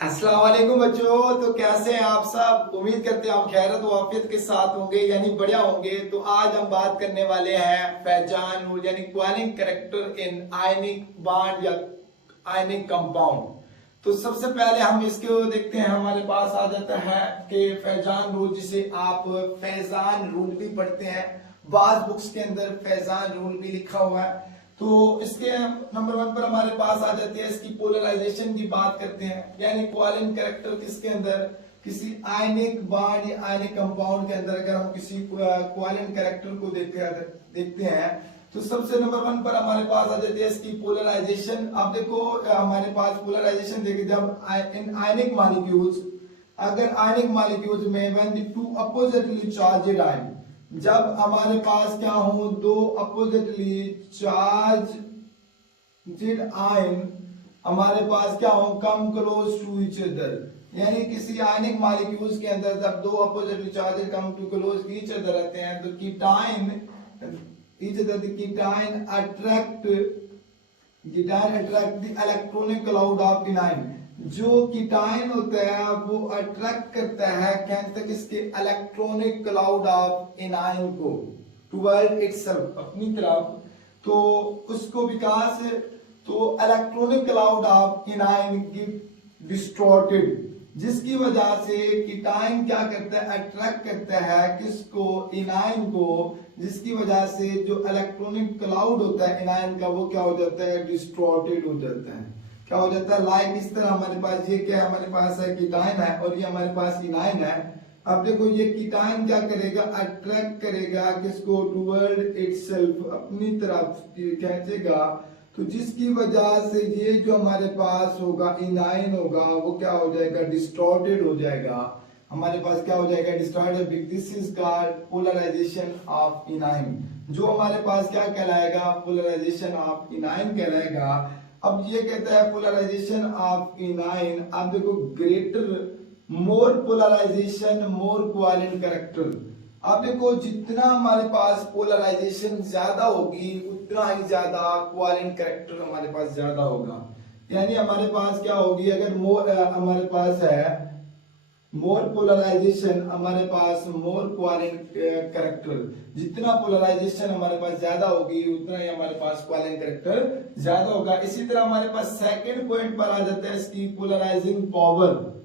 अस्सलाम वालेकुम बच्चों। तो कैसे हैं आप सब? उम्मीद करते हैं आप खैरत व आफियत के साथ होंगे यानी बढ़िया होंगे। तो आज हम बात करने वाले हैं पहचान रूल यानी क्वालिंग कैरेक्टर इन आयनिक बॉन्ड या आयनिक कंपाउंड। तो सबसे पहले हम इसको देखते हैं। हमारे पास आ जाता है कि फैजान रूल, जिसे आप फैजान रूल भी पढ़ते हैं। बाज बुक्स के अंदर फैजान रूल भी लिखा हुआ है। तो इसके नंबर 1 पर हमारे पास आ जाती है, इसकी पोलराइजेशन की बात करते हैं। यानी क्वालिन कैरेक्टर किसके अंदर, किसी आयनिक बॉन्ड या आयनिक कंपाउंड के अंदर अगर हम किसी क्वालिन कैरेक्टर को देखते हैं तो सबसे नंबर 1 पर हमारे पास आ जाती है इसकी पोलराइजेशन। अब देखो हमारे पास पोलराइजेशन देखिए, जब इन आयनिक मॉलिक्यूल्स, अगर आयनिक मॉलिक्यूल्स में when the two oppositely charged ion, जब हमारे पास क्या हो, दो अपोजिटली चार्ज्ड आयन हमारे पास क्या हो, come close to each other. यानी किसी आयनिक मॉलिक्यूल्स के अंदर जब दो oppositely charges come to close each other रहते हैं तो cation each other, the cation attract the electronic cloud of anion. जो कीटाइन होता है वो अट्रैक्ट करता है कैंसर इसके इलेक्ट्रॉनिक क्लाउड ऑफ एनाइन को टुवर्ड इटसेल्फ, अपनी तरफ। तो उसको विकास, तो electronic cloud of A9 distorted, जिसकी वजह से कीटाइन क्या करता है, अट्रैक्ट करता है किसको, एनाइन को, जिसकी वजह से जो इलेक्ट्रॉनिक क्लाउड होता है एनाइन का वो क्या हो जाता है, डिस्टॉर्टेड हो जाता है। क्या हो जाता है, लाइक इस तरह हमारे पास ये क्या है, हमारे पास है कीटाइन है और ये हमारे पास एनाइन है। अब देखो ये कीटाइन क्या करेगा, अट्रैक्ट करेगा किसको, टुवर्ड इटसेल्फ, अपनी तरफ खींचेगा। तो जिसकी वजह से ये जो हमारे पास होगा एनाइन होगा वो क्या हो जाएगा, डिस्टॉर्टेड हो जाएगा। हमारे पास क्या हो जाएगा, distorted. This is called polarization of anion. जो हमारे पास क्या कहलाएगा, पोलराइजेशन ऑफ एनाइन कहलाएगा। अब ये कहता है पोलराइजेशन ऑफ एनाइन। अब देखो ग्रेटर मोर पोलराइजेशन मोर क्वालिन कैरेक्टर। अब देखो जितना हमारे पास पोलराइजेशन ज्यादा होगी उतना ही ज्यादा क्वालिन कैरेक्टर हमारे पास ज्यादा होगा। यानी हमारे पास क्या होगी, अगर मोर हमारे पास है मोर पोलराइजेशन, हमारे पास मोर क्वालिन कैरेक्टर। जितना पोलराइजेशन हमारे पास ज्यादा होगी उतना ही हमारे पास क्वालिन कैरेक्टर ज्यादा होगा। इसी तरह हमारे पास सेकंड पॉइंट पर आ जाता है इसकी पोलराइजिंग पावर।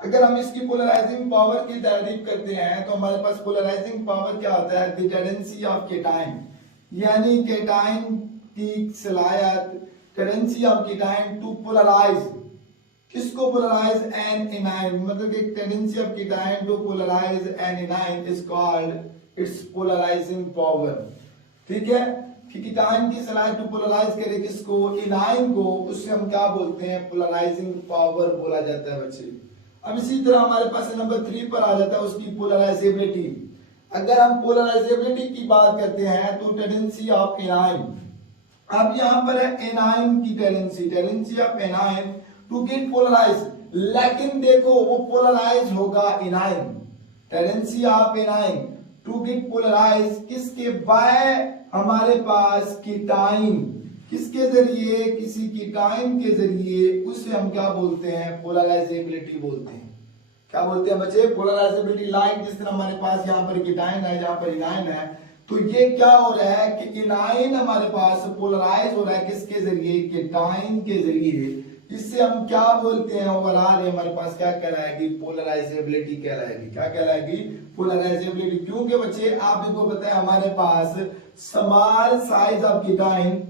अगर हम इसकी पोलराइजिंग पावर की तारीफ करते हैं तो हमारे पास पोलराइजिंग पावर क्या होता है, द टेंडेंसी ऑफ केटाइन, यानी केटाइन की सलाहियत, tendency of cation to polarize, किसको पोलराइज एन एनाइन, मतलब एक tendency of cation to polarize an anion is called its polarizing power. ठीक है, कि कीटाइन की सलाहियत टू पोलराइज करे किसको, एनाइन को, उससे हम क्या बोलते हैं, पोलराइजिंग पावर बोला जाता है बच्चे। अब इसी तरह हमारे पास नंबर 3 पर आ जाता है उसकी पोलराइजेबिलिटी। अगर हम पोलराइजेबिलिटी की बात करते हैं तो टेंडेंसी ऑफ एनाइन, अब यहां पर है एनाइन की tendency of anion to get polarize, लेकिन देखो वो पोलराइज होगा anion, tendency of anion to get polarize किसके, बाय हमारे पास कीटाइन, किसके जरिए, किसी कीटाइन के जरिए, उसे हम क्या बोलते हैं, पोलराइजेबिलिटी बोलते हैं। क्या बोलते हैं बच्चे, पोलराइजेबिलिटी। लाइक जिस तरह हमारे पास यहाँ पर कीटाइन है, यहाँ पर एनाइन है, तो ये क्या हो रहा है कि एनाइन हमारे पास पोलराइज हो रहा है किसके जरिए, कीटाइन के जरिए। इससे हम क्या बोलते हैं, ओवरऑल हमारे पास क्या कहलाएगी, पोलराइजेबिलिटी कहलाएगी। क्या कहलाएगी, पोलराइजेबिलिटी। क्योंकि बच्चे आप देखो पता है हमारे पास स्मॉल साइज ऑफ कीटाइन,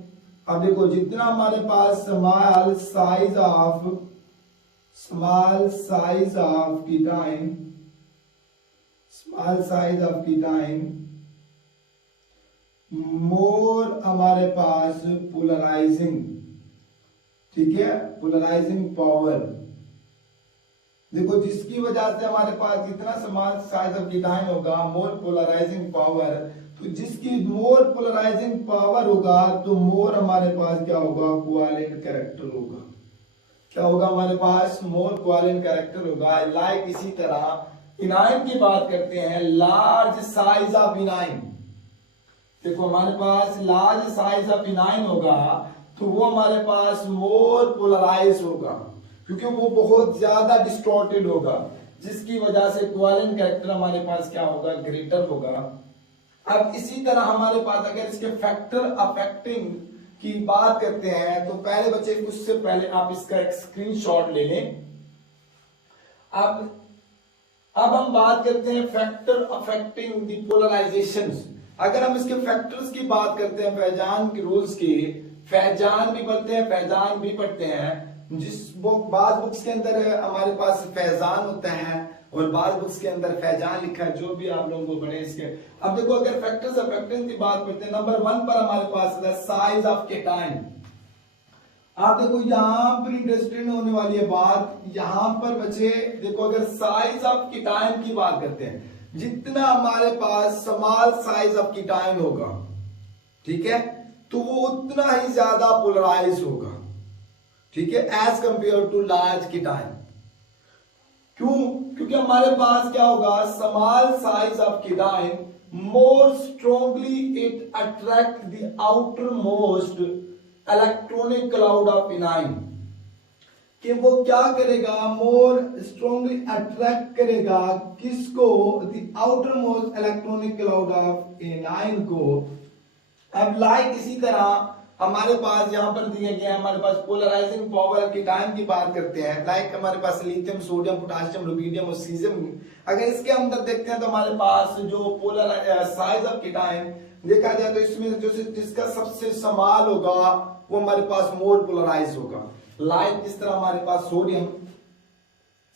अब देखो जितना हमारे पास स्मॉल साइज ऑफ कीटाइन मोर हमारे पास पोलराइजिंग, ठीक है, पोलराइजिंग पावर। देखो जिसकी वजह से हमारे पास जितना स्मॉल साइज ऑफ कीटाइन होगा मोर पोलराइजिंग पावर, तो जिसकी मोर पोलराइजिंग पावर होगा तो मोर हमारे पास क्या होगा, क्वालिन कैरेक्टर होगा। क्या होगा हमारे पास, मोर क्वालिन कैरेक्टर होगा। लाइक इसी तरह एनाइन की बात करते हैं, लार्ज साइज ऑफ एनाइन। देखो हमारे पास लार्ज साइज ऑफ एनाइन होगा तो वो हमारे पास मोर पोलराइज होगा। क्योंकि वो बहुत ज्यादा डिस्टॉर्टेड होगा, जिसकी वजह से कोवेलेंट कैरेक्टर हमारे पास क्या होगा, ग्रेटर होगा। अब इसी तरह हमारे पास अगर इसके फैक्टर अफेक्टिंग की बात करते हैं तो पहले बच्चे उससे पहले आप इसका एक स्क्रीनशॉट ले लें। अब हम बात करते हैं फैक्टर अफेक्टिंग द पोलराइजेशंस। अगर हम इसके फैक्टर्स की बात करते हैं फैजान के रूल्स की, फैजान भी पढ़ते हैं फैजान भी पढ़ते हैं। बाद बुक्स के अंदर हमारे पास फैजान होता है और बाद बुक्स के अंदर फैजान लिखा है, जो भी आप लोगों को पढ़े इसके। अब देखो अगर फैक्टर्स अफेक्टिंग की बात करते हैं, नंबर 1 पर हमारे पास है साइज ऑफ केटाइन। आप देखो यहां पर इंटरेस्टेड होने वाली है बात, यहां पर बच्चे देखो अगर साइज ऑफ कीटाइन की बात करते हैं, जितना हमारे पास स्मॉल साइज ऑफ कीटाइन होगा, ठीक है, तो वो उतना ही ज्यादा पोलराइज होगा, ठीक है, as compare to large cation. क्यों? क्योंकि हमारे पास क्या होगा, small size of cation more strongly it attract the outer most electronic cloud of anion, कि वो क्या करेगा, मोर स्ट्रांगली अट्रैक्ट करेगा किसको, the outer most electronic cloud of anion को। अब लाइक इसी तरह हमारे पास यहां पर दिए गए हमारे पास पोलराइजिंग पावर कीटाइन की बात करते हैं, लाइक हमारे पास लिथियम, सोडियम, पोटेशियम, रुबिडियम और सीजियम। अगर इसके अंदर देखते हैं तो हमारे पास जो पोलर साइज ऑफ कीटाइन देखा जाए तो इसमें जो जिसका सबसे स्मॉल होगा वो हमारे पास मोर पोलराइज होगा। लाइक इस तरह हमारे पास सोडियम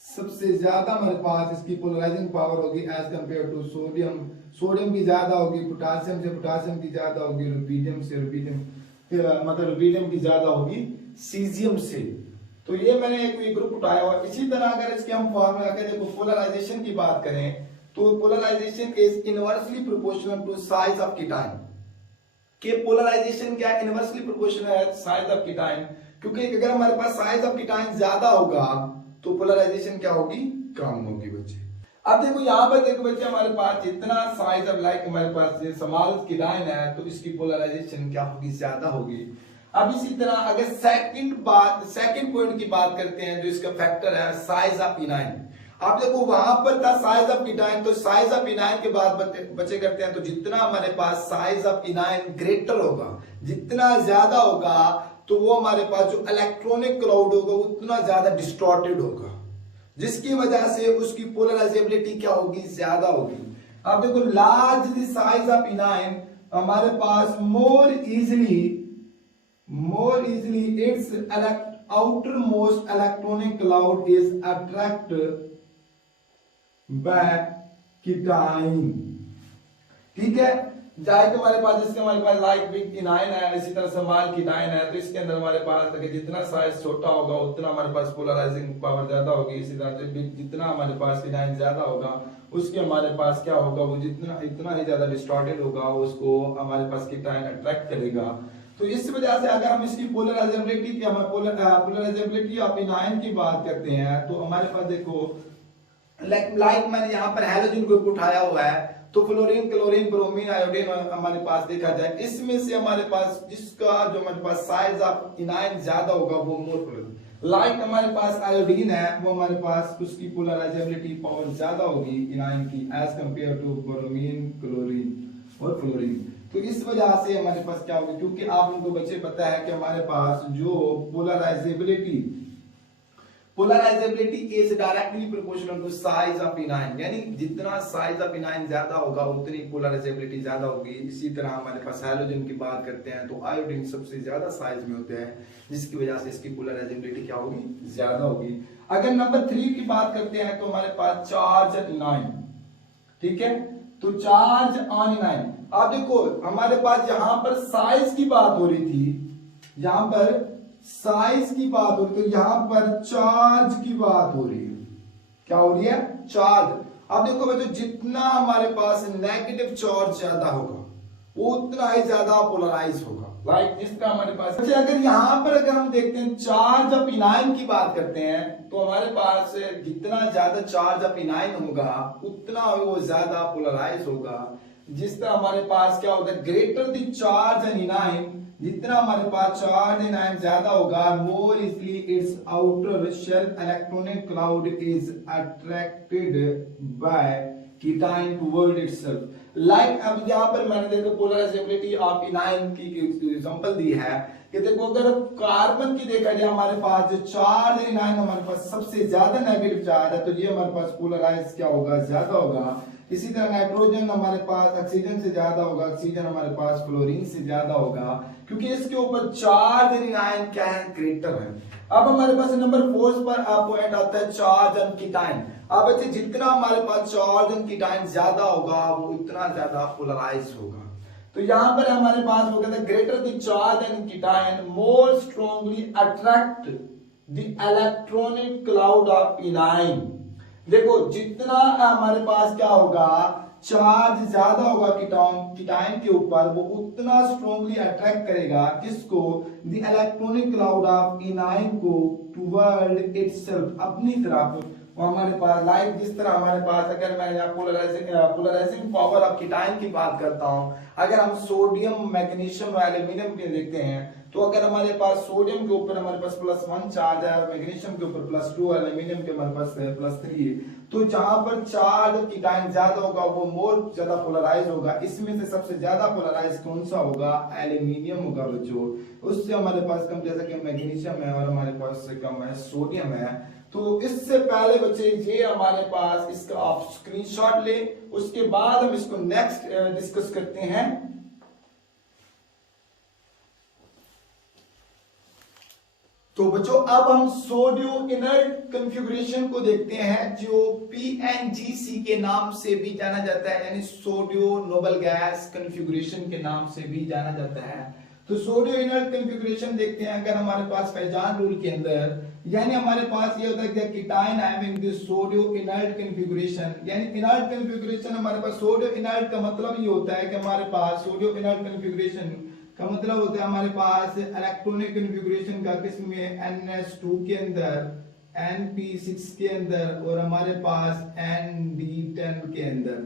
सबसे ज्यादा हमारे पास इसकी पोलराइजिंग पावर होगी एज कंपेयर टू सोडियम की ज्यादा होगी, पोटेशियम से पोटेशियम की ज्यादा होगी, रुबिडियम से रुबिडियम की ज्यादा होगी सीजियम से। तो ये मैंने एक ग्रुप उठाया हुआ। इसी तरह अगर इसके हम फॉर्मूला के देखो पोलराइजेशन की बात करें तो polarization is inversely proportional to size of cation. के पोलराइजेशन क्या है, इनवर्सली प्रोपोर्शनल है साइज ऑफ कीटाइन, क्योंकि अगर हमारे पास साइज ऑफ कीटाइन ज्यादा होगा तो पोलराइजेशन क्या होगी, कम होगी बच्चे। अब देखो यहाँ पर देखो बच्चे हमारे पास जितना साइज ऑफ लाइक हमारे पास ये स्मॉल कीटाइन है तो इसकी पोलराइजेशन क्या होगी, ज्यादा होगी। अब इसी तरह अगर सेकंड पॉइंट की बात करते हैं जो इसका फैक्टर है साइज ऑफ एनाइन। आप देखो वहां पर था साइज ऑफ कीटाइन, तो साइज ऑफ एनाइन के बाद बच्चे करते हैं तो जितना हमारे पास साइज ऑफ एनाइन ग्रेटर होगा, जितना ज्यादा होगा तो वो हमारे पास जो इलेक्ट्रॉनिक क्लाउड होगा उतना ज्यादा डिस्टॉर्टेड होगा, जिसकी वजह से उसकी पोलराइजेबिलिटी क्या होगी, ज्यादा होगी। अब देखो large the size of anion हमारे पास more easily its outer most electronic cloud is attract by cation, ठीक है। जाए तो हमारे पास जिसके हमारे पास लाइक बिग एनाइन है, इसी तरह स्मॉल कीटाइन है, तो इसके अंदर हमारे पास जितना साइज छोटा होगा उतना हमारे पास पोलराइजिंग पावर ज्यादा होगी। इसी तरह से जितना हमारे पास एनाइन ज्यादा होगा उसके हमारे पास क्या होगा, वो इतना ही ज्यादा डिस्टॉर्टेड होगा, उसको हमारे पास कीटाइन अट्रैक्ट करेगा। तो इस वजह से अगर हम इसकी पोलराइजेबिलिटी ऑफ एनाइन की बात करते हैं तो हमारे पास देखो लाइक मैंने यहाँ पर हैलोजन ग्रुप उठाया हुआ है, तो फ्लोरीन, क्लोरीन, ब्रोमीन, आयोडीन हमारे पास देखा जाए, इसमें से हमारे पास जिसका जो हमारे पास साइज ऑफ एनाइन ज्यादा होगा वो मोर पोलर। लाइक हमारे पास आयोडीन है, वो हमारे पास उसकी पोलराइजेबिलिटी पावर ज्यादा होगी एनाइन की as compare to bromine, chlorine और फ्लोरीन। तो इस वजह से हमारे पास क्या होगा, क्योंकि आप उनको बच्चे पता है कि हमारे पास जो polarizability is directly proportional to size of anion, यानी जितना साइज ऑफ एनाइन ज्यादा होगा उतनी पोलराइजेबिलिटी ज्यादा होगी। इसी तरह हमारे पास हाइड्रोजन की बात करते हैं तो आयोडीन सबसे ज्यादा साइज में होते हैं, जिसकी वजह से इसकी पोलराइजेबिलिटी क्या होगी, ज्यादा होगी। अगर नंबर 3 की बात करते हैं तो हमारे पास चार्ज एनाइन, ठीक है, तो चार्ज ऑन एनाइन। आप देखो हमारे पास यहां पर साइज की बात हो रही थी, यहां पर साइज की बात हो रही, तो यहां पर चार्ज की बात हो रही है। क्या हो रही है, चार्ज। अब देखो बच्चों जितना हमारे पास नेगेटिव चार्ज ज्यादा होगा वो उतना ही ज्यादा पोलराइज होगा। लाइक जिसका हमारे पास अगर यहां पर अगर हम देखते हैं चार्ज ऑफ एनाइन की बात करते हैं तो हमारे पास जितना ज्यादा चार्ज ऑफ एनाइन होगा उतना वो ज्यादा पोलराइज होगा। जिस तरह हमारे पास क्या होता है, greater the charge an anion, जितना हमारे पास चार्ज इनाइन ज्यादा होगा, more easily its outer shell electronic cloud is attracted by cation toward itself. Like अब यहाँ पर मैंने देखो पोलराइजेबिलिटी ऑफ इनाइन की एग्जांपल दी है कि देखो अगर कार्बन की देखा जाए, हमारे पास जो चार्ज इनाइन हमारे पास सबसे ज्यादा नेगेटिव चार्ज है, तो ये हमारे पास पोलराइज क्या होगा, ज्यादा होगा। इसी तरह नाइट्रोजन हमारे पास ऑक्सीजन से ज्यादा होगा, ऑक्सीजन हमारे पास फ्लोरीन से ज्यादा होगा, क्योंकि इसके ऊपर चार्ज इनाइन क्या है, ग्रेटर है। अब हमारे पास नंबर 4 पर पॉइंट आता है चार्ज ऑन कीटाइन। अब बच्चे जितना हमारे पास चार्ज ऑन कीटाइन ज्यादा होगा वो इतना ज्यादा पोलराइज होगा। तो यहाँ पर हमारे पास वो कहता है greater the charge on cation more strongly attract the electronic cloud of anion. देखो जितना हमारे पास क्या होगा, चार्ज ज्यादा होगा कीटाइन के ऊपर, वो उतना स्ट्रांगली अट्रैक्ट करेगा किसको, द इलेक्ट्रॉनिक क्लाउड ऑफ इनाइन को टुवर्ड इटसेल्फ, अपनी तरफ। वो हमारे पास लाइक जिस तरह हमारे पास, अगर मैं यहाँ पोलराइजिंग पावर ऑफ कीटाइन की बात करता हूँ, अगर हम सोडियम मैग्नीशियम और एल्यूमिनियम के देखते हैं, तो अगर हमारे पास सोडियम के ऊपर हमारे पास +1 चार्ज है, मैग्नीशियम के ऊपर +2, एल्यूमिनियम के हमारे पास +3, तो जहां पर चार्ज कीटाइन ज्यादा होगा वो मोर ज्यादा पोलराइज होगा। इसमें से सबसे ज्यादा पोलराइज कौन सा होगा, एल्यूमिनियम होगा बच्चों। उससे हमारे पास कम, जैसा कि मैग्नीशियम है और हमारे पास से कम है सोडियम है। तो इससे पहले बच्चे ये हमारे पास इसका आप स्क्रीनशॉट ले, उसके बाद हम इसको नेक्स्ट डिस्कस करते हैं। तो बच्चों अब हम सोडियो इनर्ट कॉन्फ़िगरेशन को देखते हैं, जो PNGC के नाम से भी जाना जाता है, यानी सोडियो नोबल गैस कॉन्फ़िगरेशन के नाम से भी जाना जाता है। तो सोडियो इनर्ट कॉन्फ़िगरेशन देखते हैं अगर हमारे पास फैजान रूल के अंदर, यानी हमारे पास ये होता है कि कीटाइन हैविंग द सोडियो इनर्ट कॉन्फ़िगरेशन, यानी इनर्ट कॉन्फ़िगरेशन हमारे पास सोडियो इनर्ट का मतलब ये होता है कि हमारे पास सोडियो इनर्ट कॉन्फ़िगरेशन का मतलब होता है हमारे पास इलेक्ट्रॉनिक कॉन्फ़िगरेशन का किस्म में NS2 के अंदर, NP6 के अंदर और हमारे पास ND10 के अंदर,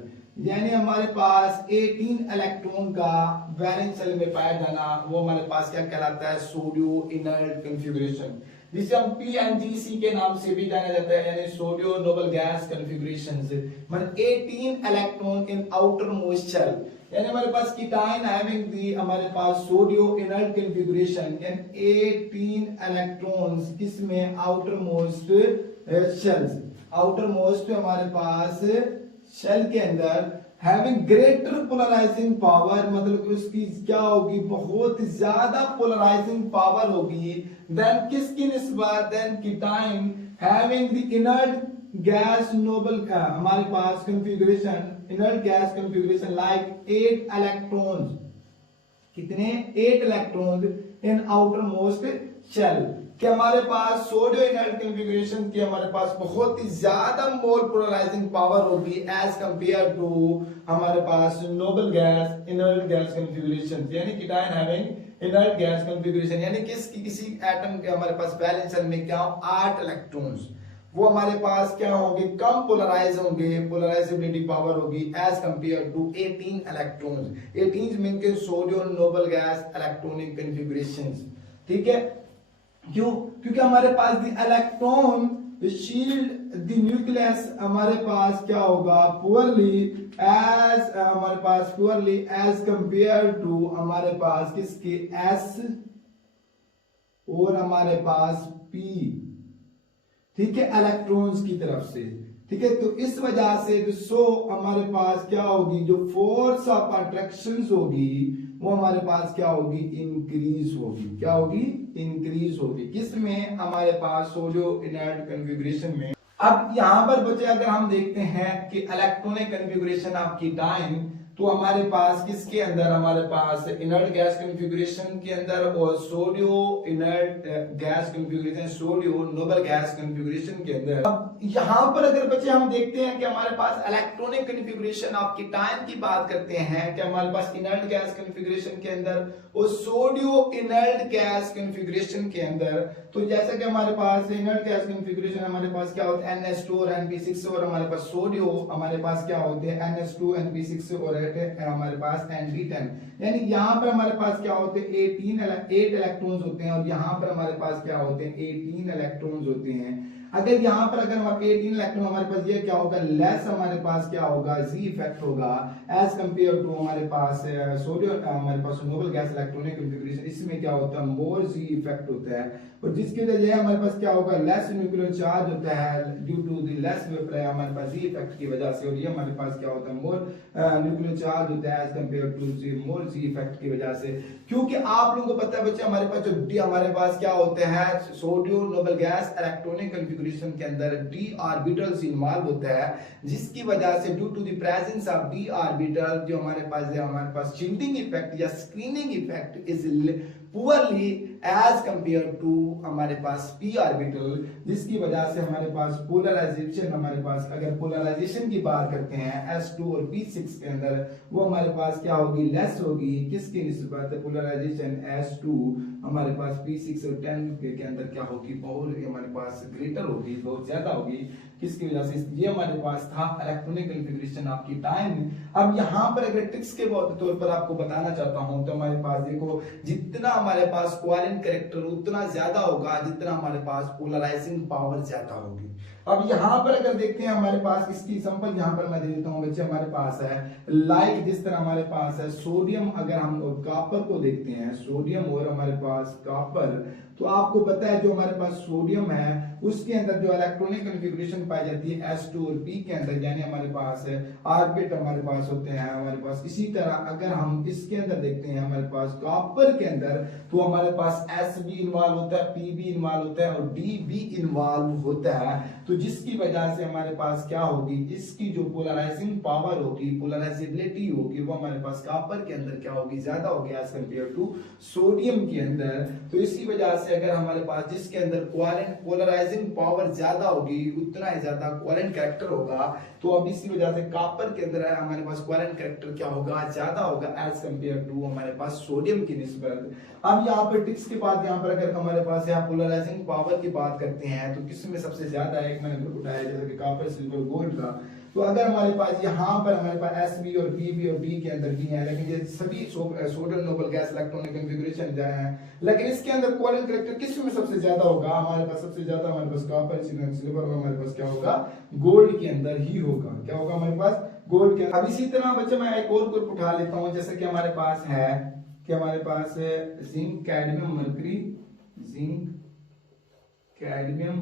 यानी हमारे पास 18 इलेक्ट्रॉन का वैलेंस शेल में पाया जाना, वो हमारे पास क्या कहलाता है, सोडियो इनर्ट कॉन्फ़िगरेशन, जिसे हम PNGC के नाम से भी जाना जाता है, यानी सोडियो नोबल गैस कॉन्फ़िगरेशन। मतलब 18 electron in outer most shell, यानी हमारे पास कीटाइन हैविंग दी हमारे पास सोडियो इनर्ट कॉन्फ़िगरेशन एंड 18 इलेक्ट्रॉन्स किसमें, outer most shells, outer most हमारे पास शेल के अंदर, हैविंग ग्रेटर पोलराइजिंग पावर, मतलब उसकी क्या होगी, बहुत ज्यादा पोलराइजिंग पावर होगी देन किसकी निस्बत, than cation having the inert gas noble हमारे पास configuration, inert gas configuration like 8 electrons, कितने, 8 electrons in outer most shell, कि हमारे पास सोडियो इनर्ट कॉन्फ़िगरेशन की हमारे पास बहुत ही ज्यादा मोर पोलराइजिंग पावर होगी एज कंपेयर टू हमारे पास noble gas inert gas configuration, यानी cation having inert gas configuration, यानी किसी एटम के हमारे पास वैलेंस शेल में क्या 8 इलेक्ट्रॉन्स, वो हमारे पास क्या होंगे, कम पोलराइज होंगे, पोलराइजेबिलिटी पावर होगी as compare to 18 electrons. 18 mean के pseudo noble gas electronic configurations, ठीक है। क्यों, क्योंकि हमारे पास the electron shield the nucleus हमारे पास क्या होगा, पुअरली एज हमारे पास पुअरली एज कंपेयर टू हमारे पास किसके, S और हमारे पास P, ठीक है, इलेक्ट्रॉन्स की तरफ से, ठीक है। तो इस वजह से जो हमारे पास क्या होगी, जो फोर्स ऑफ अट्रैक्शन होगी वो हमारे पास क्या होगी, इंक्रीज होगी, क्या होगी, इंक्रीज होगी, किसमें, हमारे पास सोडियो इनर्ट कॉन्फ़िगरेशन में। अब यहां पर बच्चे अगर हम देखते हैं कि इलेक्ट्रॉनिक कॉन्फ़िगरेशन ऑफ कीटाइन, तो हमारे पास किसके अंदर, हमारे पास इनर्ट गैस कॉन्फ़िगरेशन के अंदर और pseudo inert gas configuration, pseudo noble gas configuration के अंदर। अब यहां पर अगर बच्चे हम देखते हैं कि हमारे पास इलेक्ट्रॉनिक कॉन्फ़िगरेशन ऑफ कीटाइन की बात करते हैं कि हमारे पास इनर्ट गैस कॉन्फ़िगरेशन के अंदर और सोडियो इनर्ट गैस कॉन्फ़िगरेशन के अंदर, तो जैसा कि हमारे पास इनर्ट गैस कॉन्फ़िगरेशन हमारे पास क्या होता है, NH2 और NP6 और हमारे पास सोडियो हमारे पास क्या होते हैं, NH2 NP6 और हमारे पास ND10, यानी यहाँ पर हमारे पास क्या होते हैं 8 इलेक्ट्रॉन्स होते हैं और यहाँ पर हमारे पास क्या होते हैं 18 इलेक्ट्रॉन्स होते हैं। अगर यहाँ पर अगर हम 18 इलेक्ट्रॉन हमारे पास ये क्या होगा लेस हमारे पास क्या होगा जी इफेक्ट होगा एज कंपेयर टू हमारे पास सोडियम हमारे पास नोबल गैस इलेक्ट्रॉनिक कॉन्फ़िगरेशन, इसमें क्या होता है मोर जी इफेक्ट होता है और जिसकी वजह से हमारे पास क्या होगा लेस न्यूक्लियर चार्ज होता है ड्यू टू द लेस वेपर हमारे पास जी इफेक्ट की वजह से, और ये हमारे पास क्या होता है मोर न्यूक्लियर चार्ज होता है एज कंपेयर टू जी मोर जी इफेक्ट की वजह से। क्योंकि आप लोगों को पता है बच्चे हमारे पास जो हमारे पास क्या होते हैं sodium noble gas electronic configuration के अंदर d ऑर्बिटल्स इन्वॉल्व होता है, जिसकी वजह से due to the presence of d orbital जो हमारे पास शील्डिंग इफेक्ट या screening effect is poorly as compare to हमारे पास p ऑर्बिटल, जिसकी वजह से हमारे पास पोलराइजेशन हमारे पास अगर पोलराइजेशन की बात करते हैं S2 और P6 के अंदर वो हमारे पास क्या होगी लेस होगी, किसकी निस्बत पोलराइजेशन S2 हमारे पास P6 और 10 के अंदर क्या होगी बहुत हमारे पास ग्रेटर होगी, बहुत ज्यादा होगी, किसकी वजह से ये हमारे पास था इलेक्ट्रॉनिक कॉन्फ़िगरेशन आपकी टाइम। अब यहाँ पर अगर ट्रिक्स के तौर पर आपको बताना चाहता हूं तो हमारे पास देखो जितना हमारे पास कोवेलेंट कैरेक्टर उतना ज्यादा होगा जितना हमारे पास पोलराइजिंग पावर ज्यादा होगी। अब यहाँ पर अगर देखते हैं हमारे पास इसकी एग्जांपल यहाँ पर मैं दे देता हूँ बच्चे, हमारे पास है लाइक जिस तरह हमारे पास है सोडियम, अगर हम कॉपर को देखते हैं सोडियम और हमारे पास कॉपर, तो आपको पता है जो हमारे पास सोडियम है उसके अंदर जो इलेक्ट्रॉनिक कॉन्फ़िगरेशन पाई जाती है S2 और P के अंदर, यानी हमारे पास है ऑर्बिट हमारे पास होते हैं हमारे पास। इसी तरह अगर हम इसके अंदर देखते हैं हमारे पास कॉपर के अंदर तो हमारे पास S भी इन्वॉल्व होता है, P भी इन्वॉल्व होता है और D भी इन्वॉल्व होता है, तो जिसकी वजह से हमारे पास क्या होगी इसकी जो पोलराइजिंग पावर होगी पोलराइजेबिलिटी होगी वो हमारे पास कॉपर के अंदर क्या होगी ज्यादा होगी एज कंपेयर टू सोडियम के अंदर। तो इसी वजह से अगर हमारे पास जिसके अंदर कोवेलेंट पोलराइजिंग पावर ज्यादा होगी उतना ही ज्यादा कोवेलेंट कैरेक्टर होगा, तो अब इसी वजह से कॉपर के अंदर हमारे पास कोवेलेंट कैरेक्टर क्या होगा ज्यादा होगा एज कंपेयर टू हमारे पास सोडियम की निस्बत। अब यहाँ पर टिक्स के बाद यहाँ पर अगर हमारे पास यहाँ पोलराइजिंग पावर की बात करते हैं तो किसमें सबसे ज्यादा है, एक मैंने ग्रुप उठाया जैसे कि कॉपर सिल्वर गोल्ड का, तो अगर हमारे पास यहाँ पर हमारे पास Sb और Pb और D के अंदर भी है, लेकिन ये सभी sodium noble gas electronic configuration जो है, लेकिन इसके अंदर कोवेलेंट कैरेक्टर किसमें सबसे ज्यादा होगा, हमारे पास सबसे ज्यादा हमारे पास कॉपर सिल्वर और हमारे पास क्या होगा गोल्ड के अंदर ही होगा, क्या होगा हमारे पास गोल्ड के। अब इसी तरह बच्चे मैं एक और ग्रुप उठा लेता हूँ जैसे कि हमारे पास है कि हमारे पास zinc cadmium mercury, zinc cadmium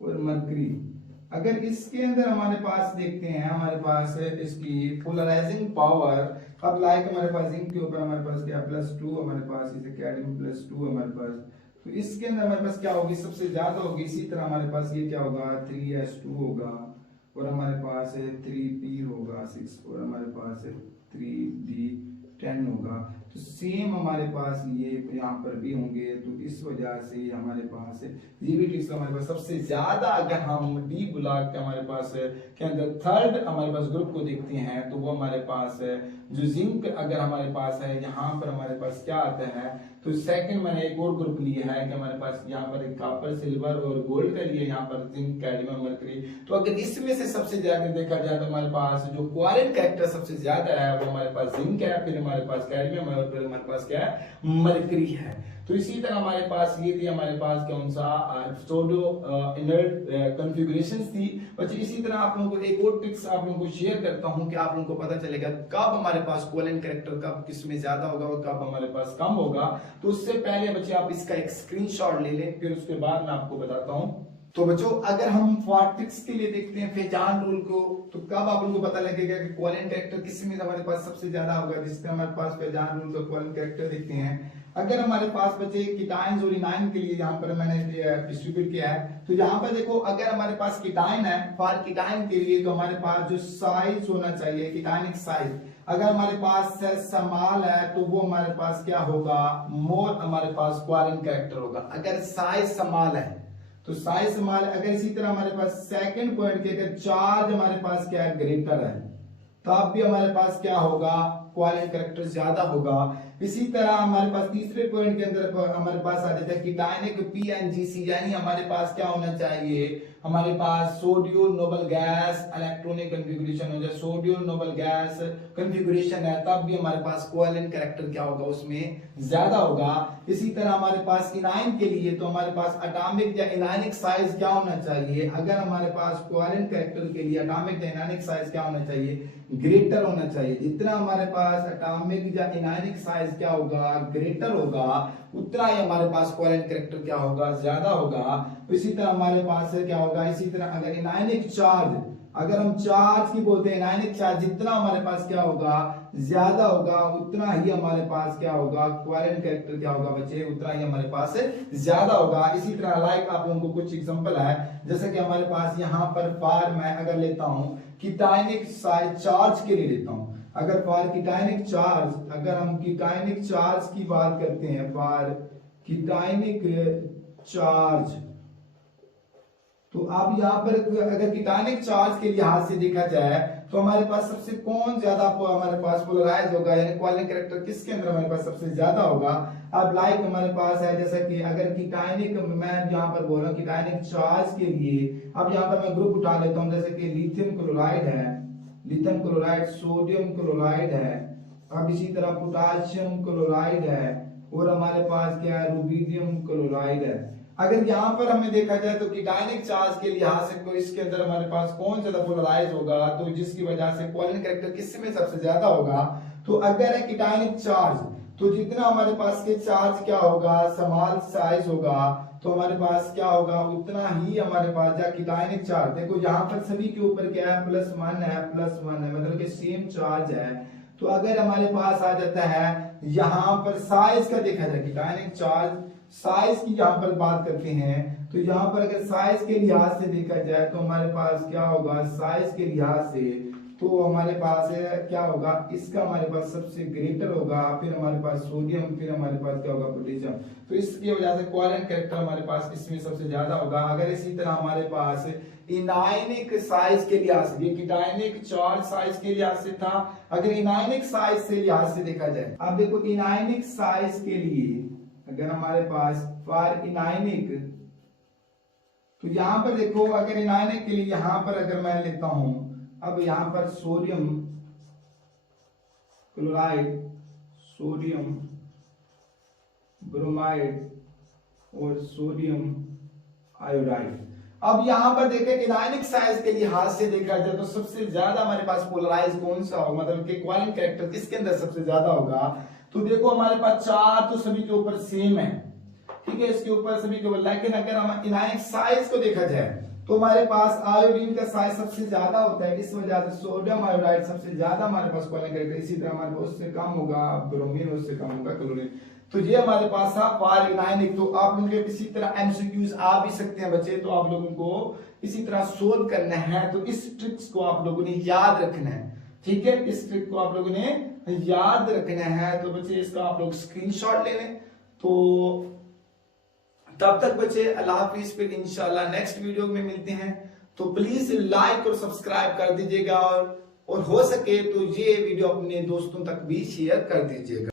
और मरकरी, अगर इसके अंदर हमारे पास देखते हैं हमारे पास इसकी पोलराइजिंग पावर, अब लाइक हमारे पास जिंक के ऊपर हमारे पास क्या +2 हमारे पास इसे कैडमियम +2 हमारे पास, तो इसके अंदर हमारे पास क्या होगी सबसे ज्यादा होगी। इसी तरह हमारे पास ये क्या होगा 3s2 होगा और हमारे पास 3p होगा 6 और हमारे पास 3d10 होगा, तो सेम हमारे पास ये यहाँ पर भी होंगे, तो इस वजह से हमारे पास हमारे पास सबसे ज्यादा अगर हम डी ब्लॉक हमारे पास के अंदर थर्ड हमारे पास ग्रुप को देखते हैं तो वो हमारे पास जो जिंक अगर हमारे पास है यहाँ पर हमारे पास क्या आता है, तो सेकंड मैंने एक और ग्रुप लिया है कि हमारे पास यहाँ पर कॉपर सिल्वर और गोल्ड का लिए यहाँ पर जिंक कैडमियम मरकरी, तो अगर इसमें से सबसे ज्यादा देखा जाए तो हमारे पास जो कोवेलेंट कैरेक्टर सबसे ज्यादा है वो हमारे पास जिंक है, फिर हमारे पास कैडमियम है और फिर हमारे पास क्या है मरकरी है। तो इसी तरह हमारे पास ये थी हमारे पास कौन सा सोडो इनर्ट कॉन्फ़िगरेशंस थी बच्चे। इसी तरह आप लोगों को एक और ट्रिक्स आप लोगों को शेयर करता हूं कि आप लोगों को पता चलेगा कब हमारे पास कोवेलेंट कैरेक्टर कब किसमें ज्यादा होगा और कब हमारे पास कम होगा। तो उससे पहले बच्चे आप इसका एक स्क्रीनशॉट ले लें, फिर उसके बाद मैं आपको बताता हूं। तो बच्चों अगर हम फॉर्टिक्स के लिए देखते हैं फेजान रूल को, तो कब आप लोगों को पता लगेगा कि कोवेलेंट कैरेक्टर किसमें हमारे पास सबसे ज्यादा होगा, जिसमें हमारे पास फेजान रूल का कोवेलेंट कैरेक्टर देखते हैं। अगर हमारे पास बच्चे कीटाइंस और इनाइन के लिए यहाँ पर मैंने डिस्ट्रीब्यूट किया है, तो यहाँ पर देखो अगर हमारे पास कीटाइन है फॉर कीटाइन के लिए तो हमारे पास जो साइज होना चाहिए कीटाइनिक साइज, अगर हमारे पास स्मॉल है तो वो हमारे पास क्या होगा मोर हमारे पास कोवेलेंट कैरेक्टर होगा। अगर साइज स्मॉल है तो साइज स्मॉल, अगर इसी तरह हमारे पास सेकंड पॉइंट के अगर चार्ज हमारे पास क्या है ग्रेटर है तब भी हमारे पास क्या होगा कोवेलेंट कैरेक्टर ज्यादा होगा। इसी तरह हमारे पास तीसरे पॉइंट के अंदर हमारे पास आ जाता है कीटाइनिक पीएनजीसी, यानी हमारे पास क्या होना चाहिए हमारे पास pseudo noble gas electronic configuration हो जाए, सोडियम नोबल गैस कन्फिगरेशन है, तब भी हमारे पास कोवेलेंट कैरेक्टर क्या होगा, उसमें ज्यादा होगा। इसी तरह हमारे पास इनाइन के लिए तो हमारे पास एटॉमिक या इनायनिक साइज क्या होना चाहिए, अगर हमारे पास कोवेलेंट कैरेक्टर के लिए एटॉमिक या इनायनिक साइज क्या होना चाहिए, ग्रेटर होना चाहिए। जितना हमारे पास एटॉमिक या इनायनिक साइज क्या होगा, ग्रेटर होगा, उतना ही हमारे पास कोवेलेंट कैरेक्टर क्या होगा, ज्यादा होगा। इसी तरह हमारे पास क्या होगा, इसी तरह अगर इनायनिक चार्ज, अगर हम चार्ज की बोलते हैं इनायनिक चार्ज, जितना हमारे पास क्या होगा, ज्यादा होगा, उतना ही हमारे पास क्या होगा, कोवेलेंट कैरेक्टर क्या होगा बच्चे, उतना ही हमारे पास ज्यादा होगा। इसी तरह लाइक आप लोगों को कुछ एग्जांपल है, जैसे कि हमारे पास यहाँ पर फॉर मैं अगर लेता हूँ कीटायनिक चार्ज के लिए लेता हूँ, अगर फॉर कीटायनिक चार्ज, अगर हम कीटायनिक चार्ज की बात करते हैं, फॉर कीटायनिक चार्ज, तो आप यहाँ पर अगर कीटायनिक चार्ज के लिहाज से देखा जाए तो हमारे पास सबसे कौन ज्यादा हमारे पास पोलराइज होगा, यानी कोवेलेंट कैरेक्टर किसके अंदर हमारे पास सबसे ज्यादा होगा। अब लाइक हमारे पास है जैसा कि अगर कीटायनिक, मैं यहाँ पर बोल रहा हूँ कीटायनिक चार्ज के लिए, अब यहाँ पर मैं ग्रुप उठा लेता हूँ, जैसे कि लिथियम क्लोराइड है, लिथियम क्लोराइड, सोडियम क्लोराइड है, अब इसी तरह पोटाशियम क्लोराइड है, और हमारे पास क्या है, रुबिडियम क्लोराइड है। अगर यहाँ पर हमें देखा जाए तो कीटायनिक चार्ज के लिहाज से कोई इसके अंदर हमारे पास कौन ज्यादा पोलराइज होगा, तो जिसकी वजह से कोवेलेंट कैरेक्टर किसमें सबसे ज्यादा होगा, तो अगर है कीटायनिक चार्ज, तो जितना हमारे पास के चार्ज क्या होगा, स्मॉल साइज होगा, तो हमारे पास क्या होगा, उतना ही हमारे पास जा कीटायनिक चार्ज, देखो यहाँ पर सभी के ऊपर क्या है, +1 है, +1 है, मतलब कि सेम चार्ज है। तो अगर हमारे पास आ जाता है यहाँ पर साइज का देखा जाए, कीटायनिक चार्ज साइज की यहाँ पर बात करते हैं, तो यहाँ पर अगर साइज के लिहाज से देखा जाए तो हमारे पास क्या होगा, साइज के लिहाज से तो हमारे पास क्या होगा, इसका हमारे पास सबसे ग्रेटर होगा, फिर हमारे पास सोडियम, फिर हमारे पास क्या होगा, पोटेशियम। तो इसकी वजह से कोवेलेंट कैरेक्टर हमारे पास इसमें सबसे ज्यादा होगा। अगर इसी तरह हमारे पास इनायनिक साइज के लिहाज से, ये कीटायनिक चार्ज साइज के लिहाज से था, अगर इनायनिक साइज से लिहाज से देखा जाए, अब देखो इनायनिक साइज के लिए अगर हमारे पास फॉर इनायनिक, तो यहां पर देखो अगर इनायनिक के लिए यहां पर अगर मैं लेता हूं, अब यहां पर सोडियम क्लोराइड, सोडियम ब्रोमाइड और सोडियम आयोडाइड, अब यहां पर देखें इनायनिक साइज के लिहाज से देखा जाए तो सबसे ज्यादा हमारे पास पोलराइज कौन सा होगा, मतलब कि कोवेलेंट कैरेक्टर किसके अंदर सबसे ज्यादा होगा। तो देखो हमारे पास चार तो सभी के ऊपर सेम है, ठीक है, इसके ऊपर सभी के ऊपर, लेकिन अगर हम इनायनिक साइज को देखा जाए तो हमारे पास आयोडीन का साइज सबसे ज्यादा होता है, इस वजह से सोडियम आयोडाइड सबसे ज्यादा हमारे पास कोवेलेंट कैरेक्टर, इसी तरह हमारे पास उससे कम होगा ब्रोमीन, उससे कम होगा क्लोरीन। तो ये हमारे पास था फॉर इनायनिक। तो आप लोगों के इसी तरह एमसीक्यूज आ भी सकते हैं बच्चे, तो आप लोगों को इसी तरह सोल्व करना है, तो इस ट्रिक्स को आप लोगों ने याद रखना है, ठीक है, इस ट्रिक को आप लोगों ने याद रखना है। तो बच्चे इसका आप लोग स्क्रीनशॉट ले लें। तो तब तक बच्चे अल्लाह हाफिज, फिर इंशाल्लाह नेक्स्ट वीडियो में मिलते हैं। तो प्लीज लाइक और सब्सक्राइब कर दीजिएगा, और हो सके तो ये वीडियो अपने दोस्तों तक भी शेयर कर दीजिएगा।